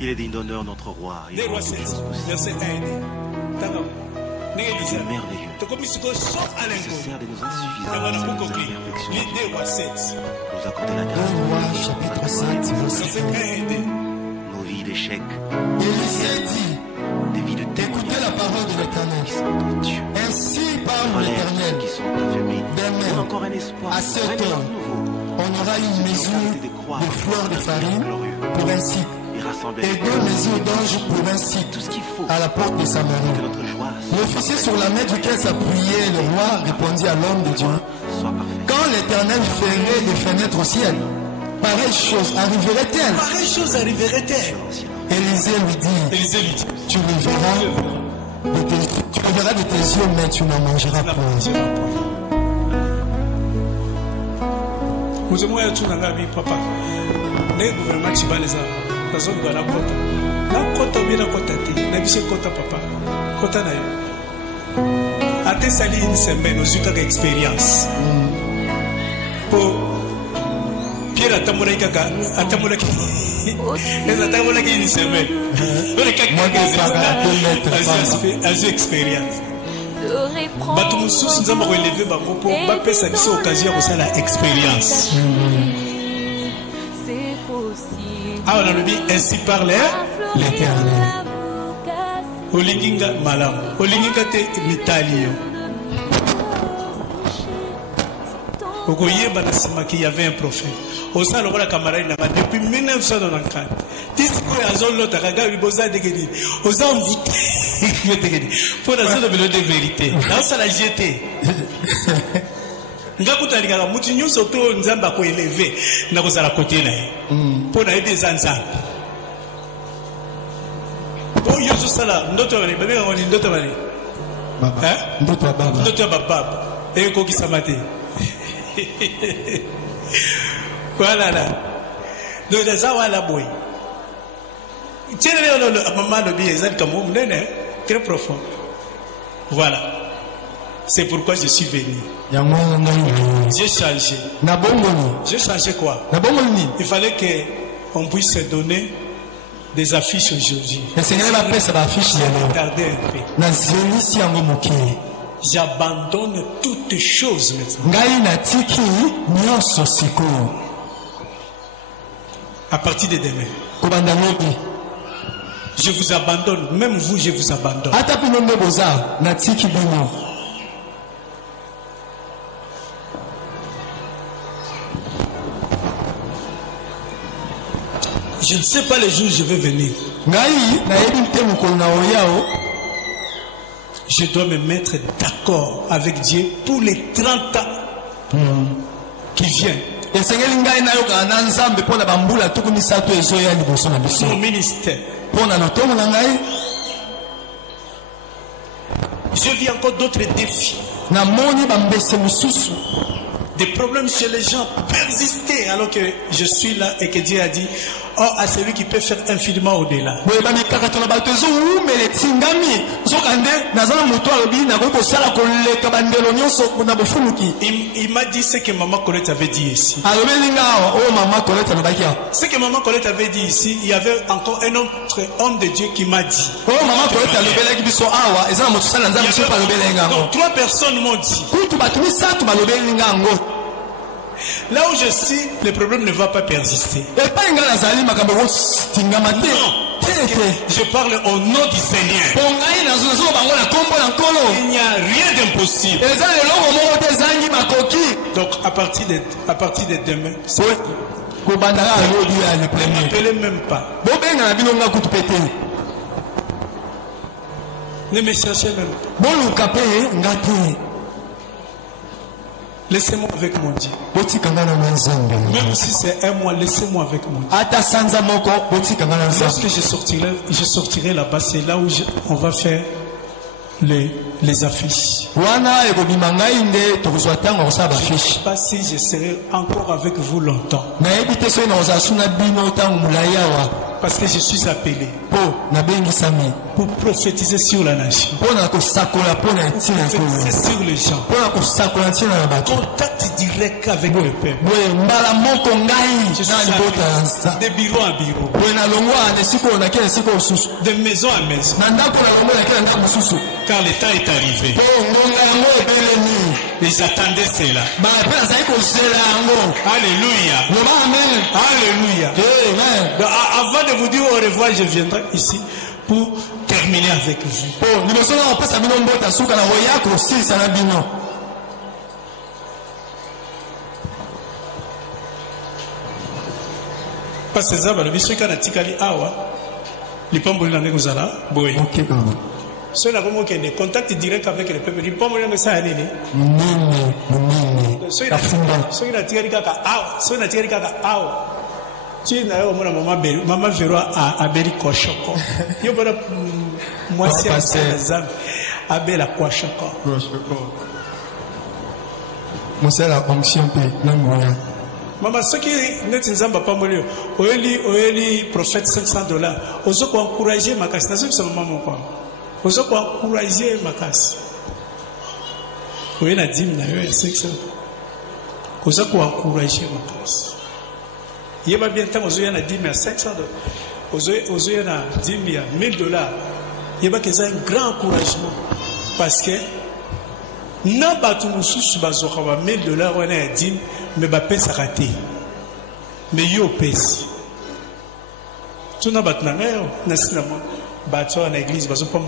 Il est digne d'honneur, notre roi. Il est verset 1. merveilleux. Il se sert de nos insuffisances, de nos imperfections. Nous accorder la grâce. Chapitre 7, verset 1. Nos vies d'échecs. Élisée dit, Des vies de témoignages. écoutez la parole de l'Éternel. Qui sont en Dieu. Ainsi parle Relève l'Éternel. ceux qui sont affamés. Demain, Donne encore un espoir. à Un 7 élan heures, nouveau. on aura une mesure de fleurs de farine pour un cycle, et 2 mesures d'orge pour un cycle, Tout ce qu'il faut. à la porte de Samarie. Que notre joie L'officier sur la main duquel s'appuyait le roi répondit à l'homme de Dieu, soit parfaite. quand l'Éternel ferait des fenêtres au ciel, pareille chose arriverait-elle? Pareille chose arriverait-elle? Élisée lui dit, Élisée lui dit, tu le verras de tes yeux, mais tu n'en mangeras point. Vous moi tout dans la vie, papa. Les gouvernements qui les la zone de la côte. La côte bien la côte na bise côte papa. Côte na yo. Ate sali une semaine aux yeux expérience. Pour Pierre atamura kaka atamura ki. Les atamura ki une semaine. Moi as expérience. Bato mususu nzamba ko élever bango po ba pesa biso occasion ko sala expérience. Ah, on a le dit, ainsi parlait l'Éternel. Olinginga malam. Olinginga te mitalio. Ogoye banasima qu'il y avait un prophète. Au sein de la camarade depuis 1994. Tisiko ya zolo takaga liboza degedi. Oza envoûté. Pour la zone de vérité. Là ça la jeté. Ngakutalika mutu nyuso to nzamba ko élever na kozala côté na pour na aider zanzamba po yoso sala ndoto bale bebe ngoni ndoto bale Baba ndoto baba ndoto baba e ko kisamate voilà là donc ça wala boy tiens le maman le bien zan comme nene très profond voilà c'est pourquoi je suis venu. J'ai changé. J'ai changé quoi? Il fallait qu'on puisse donner des affiches aujourd'hui. J'abandonne toutes choses maintenant. À partir de demain. Je vous abandonne. Même vous, je vous abandonne. Je ne sais pas les jours où je vais venir. Je dois me mettre d'accord avec Dieu pour les 30 ans qui viennent. Mon ministère. Je vis encore d'autres défis. Des problèmes chez les gens persister alors que je suis là et que Dieu a dit oh à celui qui peut faire infiniment au-delà. Il m'a dit ce que maman Colette avait dit ici. Ce que maman Colette avait dit ici, il y avait encore un autre homme de Dieu qui m'a dit. Donc 3 personnes m'ont dit. Là où je suis, le problème ne va pas persister. Non, je parle au nom du Seigneur. Il n'y a rien d'impossible. Donc à partir de demain, ne m'appelez même pas. Ne me cherchez même pas. Laissez-moi avec mon Dieu. Même si c'est un mois, laissez-moi avec mon Dieu. Lorsque je sortirai là-bas, c'est là où on va faire les affiches. Je ne sais pas si je serai encore avec vous longtemps. Parce que je suis appelé pour prophétiser sur la nation, prophétiser sur les gens, contact direct avec le peuple. Je suis appelé de bureau à bureau, de maison à maison, car le temps est arrivé. Ils attendaient cela. Alléluia. Alléluia. Donc, avant de vous dire au revoir, je viendrai ici pour terminer avec vous. Parce que ça va le bisou quand atikali awa, les pamboli n'angé kozala boy. Ceux là comme qui ont des contacts directs avec le peuple, les pamboli n'angé ça année. Ceux là atikali kaka awa, ceux là atikali kaka awa. Tu n'as pas maman Véro à Abeli Koshoko. Yo bara moi c'est Azam Abela Koshoko. Moi c'est la onction pe nangoya. Maman ce qui net nzamba pambolio. Oeli prophète $500. Ozo ko encourager makasi. Na so maman quoi. Ozo ko encourager makasi. Oeli na dim na yo 500. Ozo ko encourager makasi. Il va bien temps aux yeux à 10 000 à $500. Aux yeux à 10 000 à $1,000. Il va qu'ils aient un grand encouragement. Parce que, n'a pas tout le sous $1,000 on a 10 mais va payer ça raté. Mais yo pèse. Tout n'a pas de n'importe n'a cinéma. Bâtiment en église, parce que $100,000.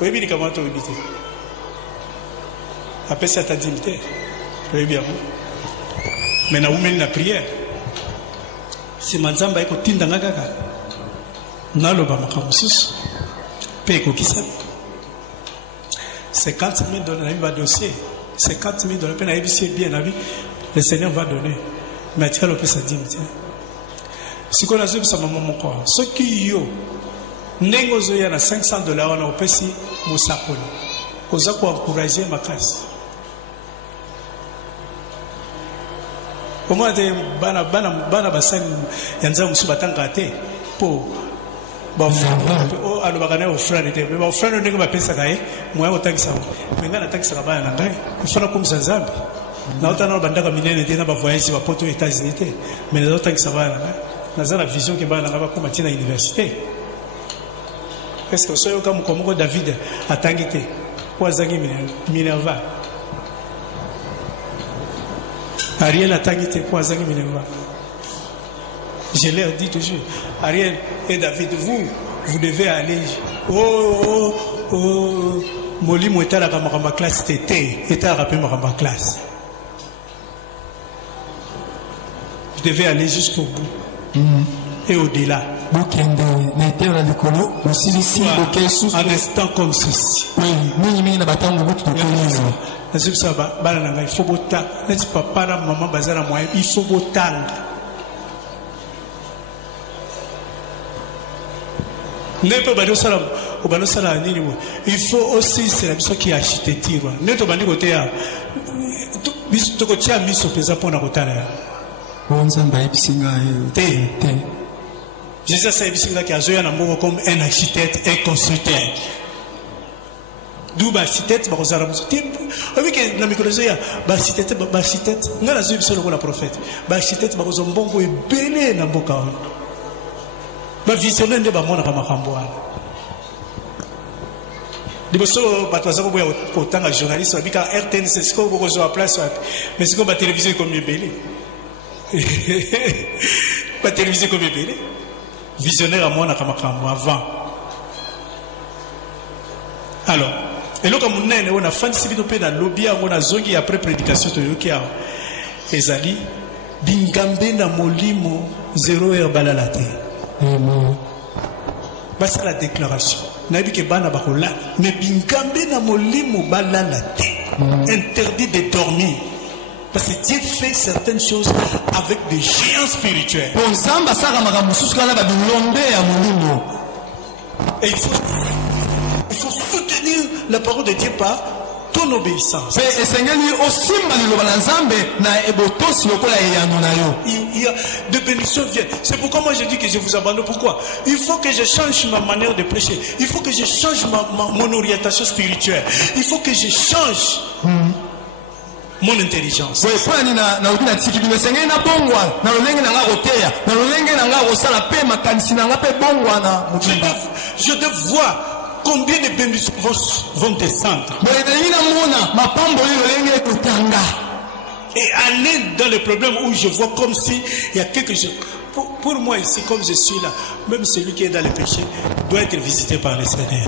Oui, bien, comment tu habites? Après ça, ta dignité. Oui, bien. Mais na umeli na prière. Si manzamba eko tinda ngakaka. Naloba makamususu. Pe eko kisa. $50,000 na va dossier. $50,000 pe na ibisi bien na vie. Le Seigneur va donner. Mais atika lope sa dîme. Si qu'on a vu sa maman mon corps. Ce qui yo nengo zoya na $500 wana opesi musakoli. Koza ko encourager makasi. Comment de bana basani yanza musubatanga te po ba o alobakana ofrane te ba ofrane ndenge ba pesa kae moya otangisa menga na tangisa bana ngai ifana kumsa nzambe na otana bandaka minene te na ba voyage ba poto États-Unis te mais na otangisa bana ngai na za la vision ke bana ngaba ko matina université est-ce que soyo comme David atangite ko azangi Minerva Ariel a tangité pour Azangi Minerva. Je leur dis toujours, Ariel et David, vous devez aller. Moli Moueta la Kamara classe tété, et à rappeler ma classe. Vous devez aller jusqu'au bout et au-delà. Un instant comme ceci. Il faut botter. N'est-ce pas papa, maman, bazar moi. Il faut botter. N'est pas bado salam. Au bado salam ni mo. Il faut aussi c'est la personne qui achète tiro. N'est pas bandi côté à. Bis to côté à miso pesa pour na kotana. Bonzamba ebisinga te. Jésus c'est ebisinga qui a joué na moko comme un architecte et constructeur. D'où architecte bakozara musuti avec na mikolozoya architecte ngala zubi solo la prophète architecte bakozombongo ebele na mboka ba visionnaire nde ba mona kama kambwa liboso batwaza ko boya kotanga journaliste babika RTNC siko bokozo a place mais siko ba télévision comme ebele ba télévision comme ebele visionnaire a mona kama kambwa avant alors et là, comme on a fait un peu de lobby, on a zongi après prédication de Yokia. Ezali, bingambe na molimo 0 heure balalate. C'est la déclaration. Nabi ke bana bakola, mais bingambe na molimo balalate. Interdit de dormir. Parce que Dieu fait certaines choses avec des géants spirituels. Et il faut soutenir la parole de Dieu par ton obéissance. Il y a de bénédictions viennent. C'est pourquoi moi je dis que je vous abandonne. Pourquoi? Il faut que je change ma manière de prêcher. Il faut que je change mon orientation spirituelle. Il faut que je change mon intelligence. Je dois voir combien de bénédictions vont descendre. Et aller dans le problème où je vois comme si il y a quelque chose. Pour moi ici, comme je suis là, même celui qui est dans le péché doit être visité par le Seigneur.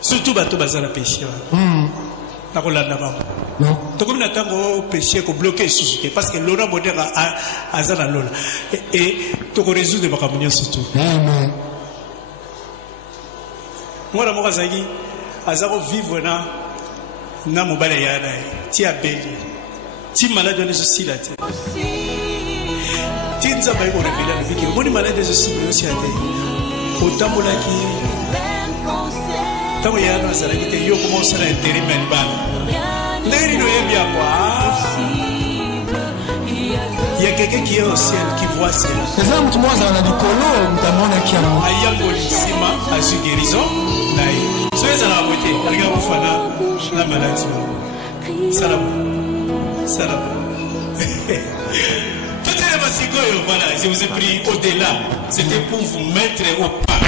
Surtout bateau bazar péché. Non. Comme n'attend péché qu'on bloqué parce que Laura Bodera a Zana Lola et tu résoudre ma communion surtout. Amen. Moi la morazagi azaro vivre na mobile yana ti abeli ti malade on est aussi là. Ti nzamba ko révéler le viki moni malade aussi aussi ate. Otambola ki Tant qu'il y a un salaire qui est commencé à intérim en bas. Il y a quelqu'un qui est au ciel qui voit ça. Guérison. Soyez à la beauté. Regardez la maladie. Salam. Salam. Voilà, je vous ai pris au-delà. C'était pour vous mettre au pas.